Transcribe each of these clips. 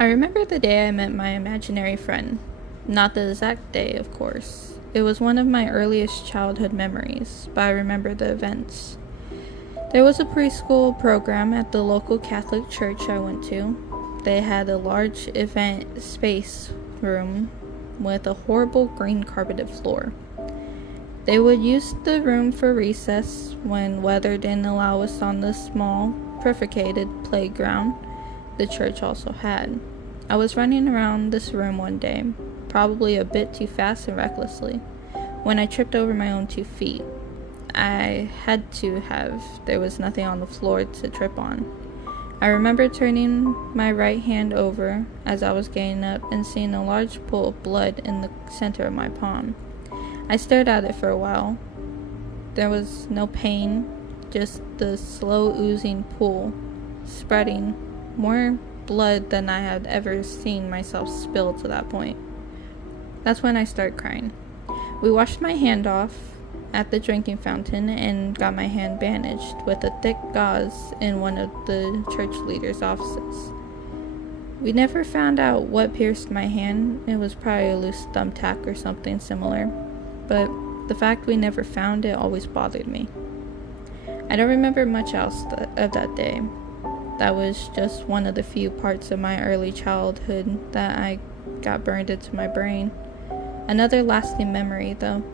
I remember the day I met my imaginary friend. Not the exact day, of course. It was one of my earliest childhood memories, but I remember the events. There was a preschool program at the local Catholic church I went to. They had a large event space room with a horrible green carpeted floor. They would use the room for recess when weather didn't allow us on the small, perforated playground the church also had. I was running around this room one day, probably a bit too fast and recklessly, when I tripped over my own 2 feet. There was nothing on the floor to trip on. I remember turning my right hand over as I was getting up and seeing a large pool of blood in the center of my palm. I stared at it for a while. There was no pain, just the slow oozing pool, spreading, more blood than I had ever seen myself spill to that point. That's when I started crying. We washed my hand off at the drinking fountain and got my hand bandaged with a thick gauze in one of the church leader's offices. We never found out what pierced my hand. It was probably a loose thumbtack or something similar, but the fact we never found it always bothered me. I don't remember much else of that day. That was just one of the few parts of my early childhood that I got burned into my brain. Another lasting memory, though,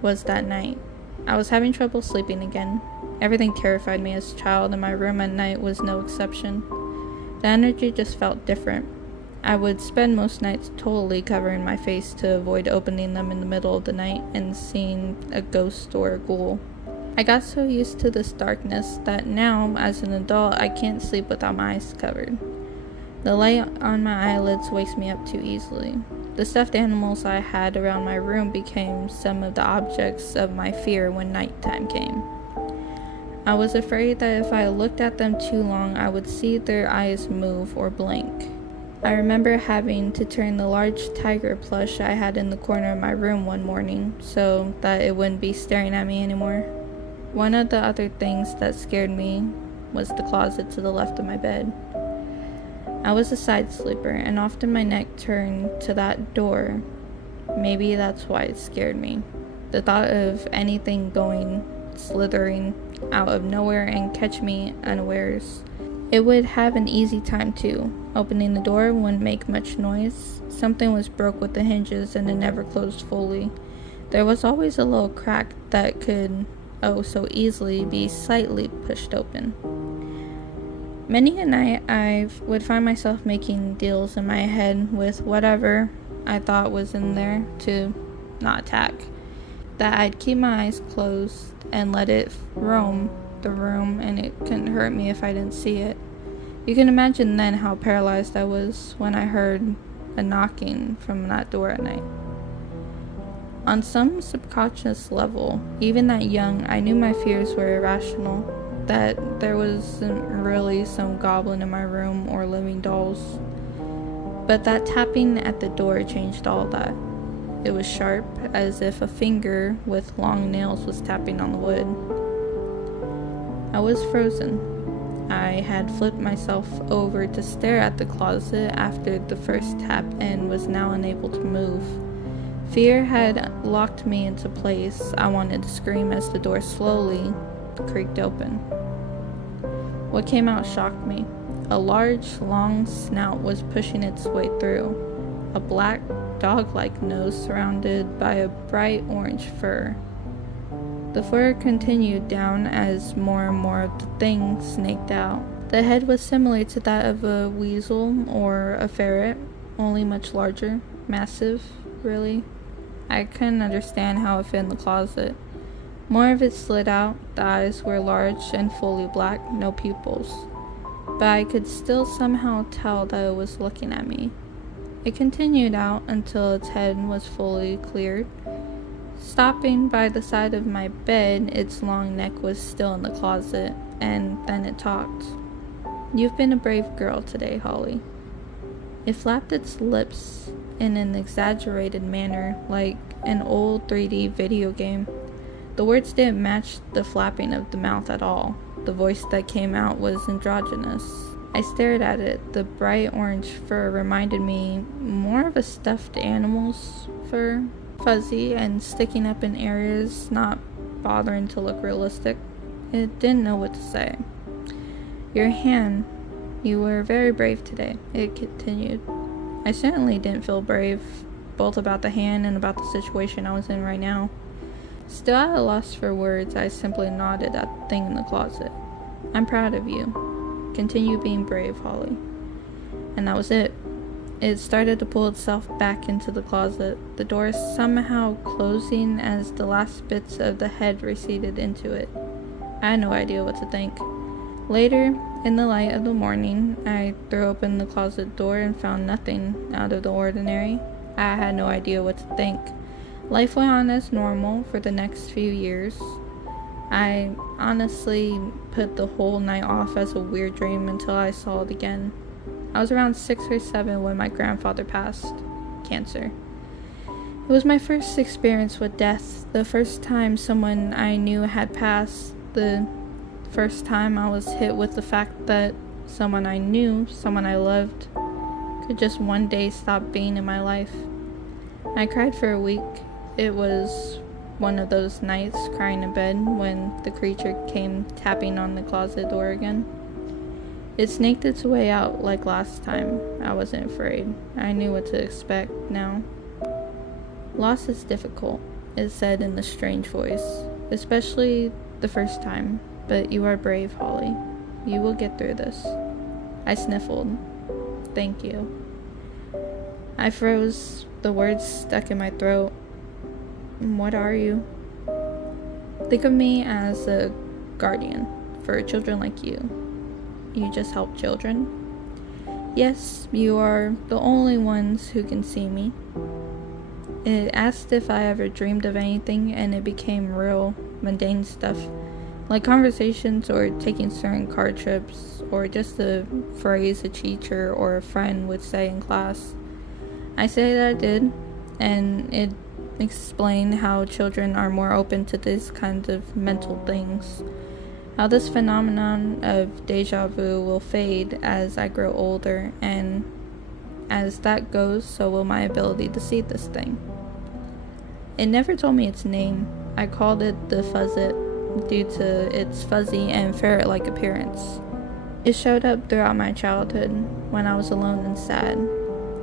was that night. I was having trouble sleeping again. Everything terrified me as a child, and my room at night was no exception. The energy just felt different. I would spend most nights totally covering my face to avoid opening them in the middle of the night and seeing a ghost or a ghoul. I got so used to this darkness that now, as an adult, I can't sleep without my eyes covered. The light on my eyelids wakes me up too easily. The stuffed animals I had around my room became some of the objects of my fear when nighttime came. I was afraid that if I looked at them too long, I would see their eyes move or blink. I remember having to turn the large tiger plush I had in the corner of my room one morning so that it wouldn't be staring at me anymore. One of the other things that scared me was the closet to the left of my bed. I was a side sleeper, and often my neck turned to that door. Maybe that's why it scared me. The thought of anything slithering out of nowhere and catch me unawares. It would have an easy time too. Opening the door wouldn't make much noise. Something was broke with the hinges and it never closed fully. There was always a little crack that could so easily be slightly pushed open. Many a night I would find myself making deals in my head with whatever I thought was in there to not attack. That I'd keep my eyes closed and let it roam the room, and it couldn't hurt me if I didn't see it. You can imagine then how paralyzed I was when I heard a knocking from that door at night. On some subconscious level, even that young, I knew my fears were irrational, that there wasn't really some goblin in my room or living dolls. But that tapping at the door changed all that. It was sharp, as if a finger with long nails was tapping on the wood. I was frozen. I had flipped myself over to stare at the closet after the first tap and was now unable to move. Fear had locked me into place. I wanted to scream as the door slowly creaked open. What came out shocked me. A large, long snout was pushing its way through. A black, dog-like nose surrounded by a bright orange fur. The fur continued down as more and more of the thing snaked out. The head was similar to that of a weasel or a ferret, only much larger. Massive, really. I couldn't understand how it fit in the closet. More of it slid out. The eyes were large and fully black, no pupils. But I could still somehow tell that it was looking at me. It continued out until its head was fully cleared. Stopping by the side of my bed, its long neck was still in the closet, and then it talked. "You've been a brave girl today, Holly." It flapped its lips in an exaggerated manner, like an old 3D video game. The words didn't match the flapping of the mouth at all. The voice that came out was androgynous. I stared at it. The bright orange fur reminded me more of a stuffed animal's fur, fuzzy and sticking up in areas, not bothering to look realistic. It didn't know what to say. Your hand. You were very brave today, it continued. I certainly didn't feel brave, both about the hand and about the situation I was in right now. Still at a loss for words, I simply nodded at the thing in the closet. I'm proud of you. Continue being brave, Holly. And that was it. It started to pull itself back into the closet, the door somehow closing as the last bits of the head receded into it. I had no idea what to think. Later, in the light of the morning, I threw open the closet door and found nothing out of the ordinary. I had no idea what to think. Life went on as normal for the next few years. I honestly put the whole night off as a weird dream until I saw it again. I was around 6 or 7 when my grandfather passed. Cancer. It was my first experience with death, the first time someone I knew had passed, the first time I was hit with the fact that someone I knew, someone I loved, could just one day stop being in my life. I cried for a week. It was one of those nights crying in bed when the creature came tapping on the closet door again. It snaked its way out like last time. I wasn't afraid. I knew what to expect now. Loss is difficult, it said in the strange voice, especially the first time. But you are brave, Holly. You will get through this. I sniffled. Thank you. I froze. The words stuck in my throat. What are you? Think of me as a guardian for children like you. You just help children? Yes, you are the only ones who can see me. It asked if I ever dreamed of anything, and it became real, mundane stuff. Like conversations or taking certain car trips or just a phrase a teacher or a friend would say in class. I say that I did, and it explained how children are more open to these kinds of mental things. How this phenomenon of deja vu will fade as I grow older, and as that goes, so will my ability to see this thing. It never told me its name. I called it the Fuzzit, due to its fuzzy and ferret-like appearance. It showed up throughout my childhood when I was alone and sad,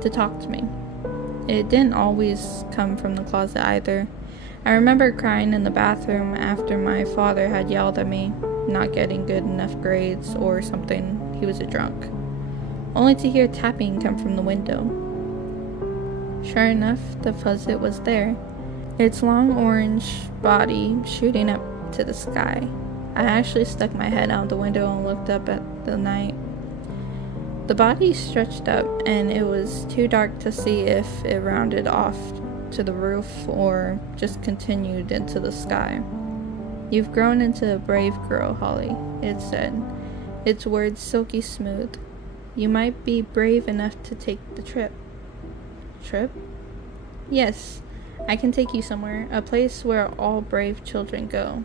to talk to me. It didn't always come from the closet either. I remember crying in the bathroom after my father had yelled at me, not getting good enough grades or something. He was a drunk. Only to hear tapping come from the window. Sure enough, the Fuzzit was there, its long orange body shooting up to the sky. I actually stuck my head out the window and looked up at the night. The body stretched up, and it was too dark to see if it rounded off to the roof or just continued into the sky. You've grown into a brave girl, Holly, it said, its words silky smooth. You might be brave enough to take the trip. Trip? Yes, I can take you somewhere, a place where all brave children go.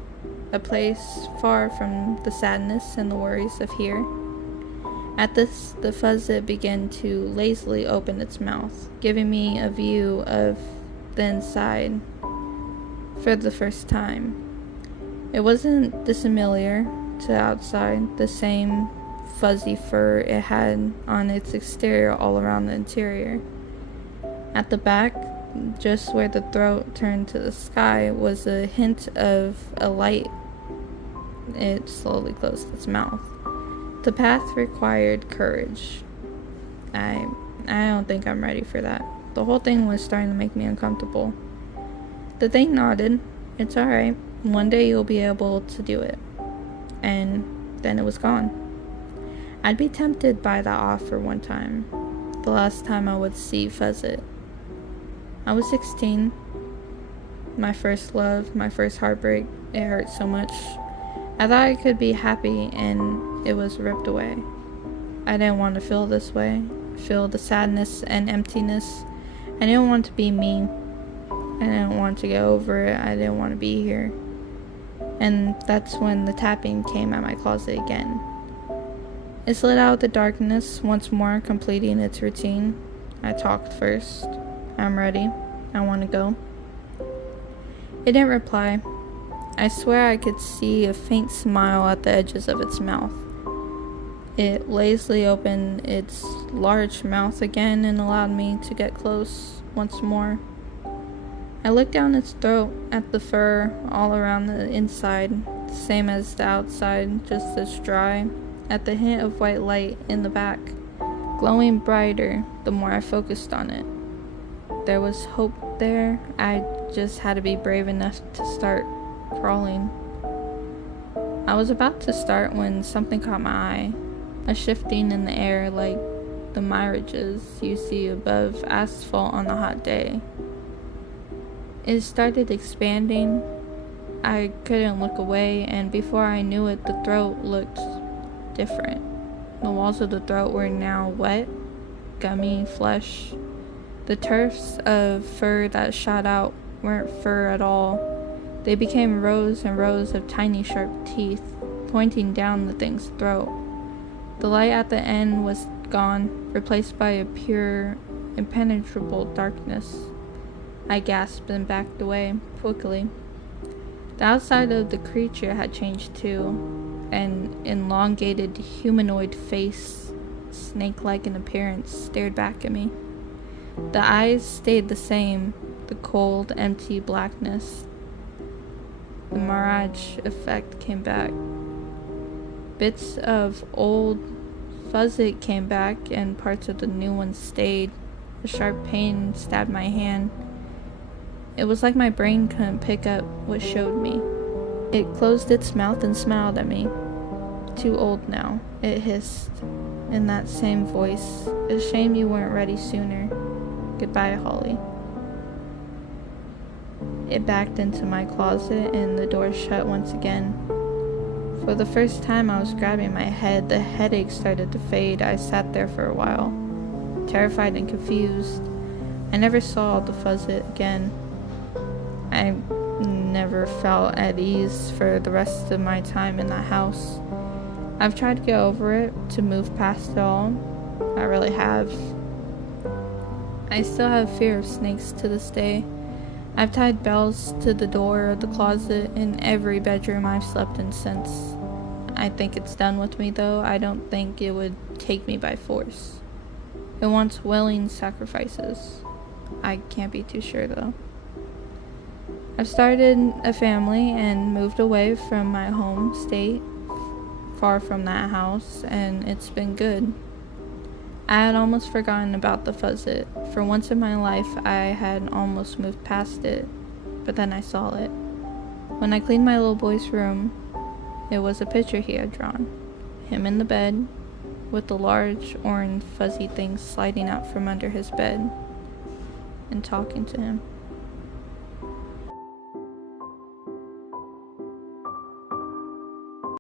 A place far from the sadness and the worries of here. At this, the Fuzzit began to lazily open its mouth, giving me a view of the inside for the first time. It wasn't dissimilar to outside, the same fuzzy fur it had on its exterior all around the interior. At the back, just where the throat turned to the sky, was a hint of a light. It slowly closed its mouth. The path required courage. I don't think I'm ready for that. The whole thing was starting to make me uncomfortable. The thing nodded. It's alright. One day you'll be able to do it. And then it was gone. I'd be tempted by that offer one time. The last time I would see Fuzzit. I was 16. My first love, my first heartbreak. It hurt so much. I thought I could be happy, and it was ripped away. I didn't want to feel this way, feel the sadness and emptiness. I didn't want to be me. I didn't want to get over it. I didn't want to be here. And that's when the tapping came at my closet again. It slid out of the darkness once more, completing its routine. I talked first. I'm ready. I want to go. It didn't reply. I swear I could see a faint smile at the edges of its mouth. It lazily opened its large mouth again and allowed me to get close once more. I looked down its throat at the fur all around the inside, same as the outside, just as dry, at the hint of white light in the back, glowing brighter the more I focused on it. There was hope there. I just had to be brave enough to start crawling. I was about to start when something caught my eye, a shifting in the air like the mirages you see above asphalt on a hot day. It started expanding. I couldn't look away, and before I knew it, the throat looked different. The walls of the throat were now wet, gummy flesh. The tufts of fur that shot out weren't fur at all. They became rows and rows of tiny sharp teeth, pointing down the thing's throat. The light at the end was gone, replaced by a pure, impenetrable darkness. I gasped and backed away, quickly. The outside of the creature had changed too. An elongated humanoid face, snake-like in appearance, stared back at me. The eyes stayed the same, the cold, empty blackness. The mirage effect came back. Bits of old Fuzzik came back, and parts of the new one stayed. A sharp pain stabbed my hand. It was like my brain couldn't pick up what showed me. It closed its mouth and smiled at me. Too old now, it hissed, in that same voice. A shame you weren't ready sooner. Goodbye, Holly. It backed into my closet, and the door shut once again. For the first time, I was grabbing my head. The headache started to fade. I sat there for a while, terrified and confused. I never saw the Fuzzit again. I never felt at ease for the rest of my time in that house. I've tried to get over it, to move past it all. I really have. I still have fear of snakes to this day. I've tied bells to the door of the closet in every bedroom I've slept in since. I think it's done with me, though. I don't think it would take me by force. It wants willing sacrifices. I can't be too sure, though. I've started a family and moved away from my home state, far from that house, and it's been good. I had almost forgotten about the Fuzzit. For once in my life, I had almost moved past it, but then I saw it. When I cleaned my little boy's room, it was a picture he had drawn. Him in the bed, with the large orange fuzzy thing sliding out from under his bed, and talking to him.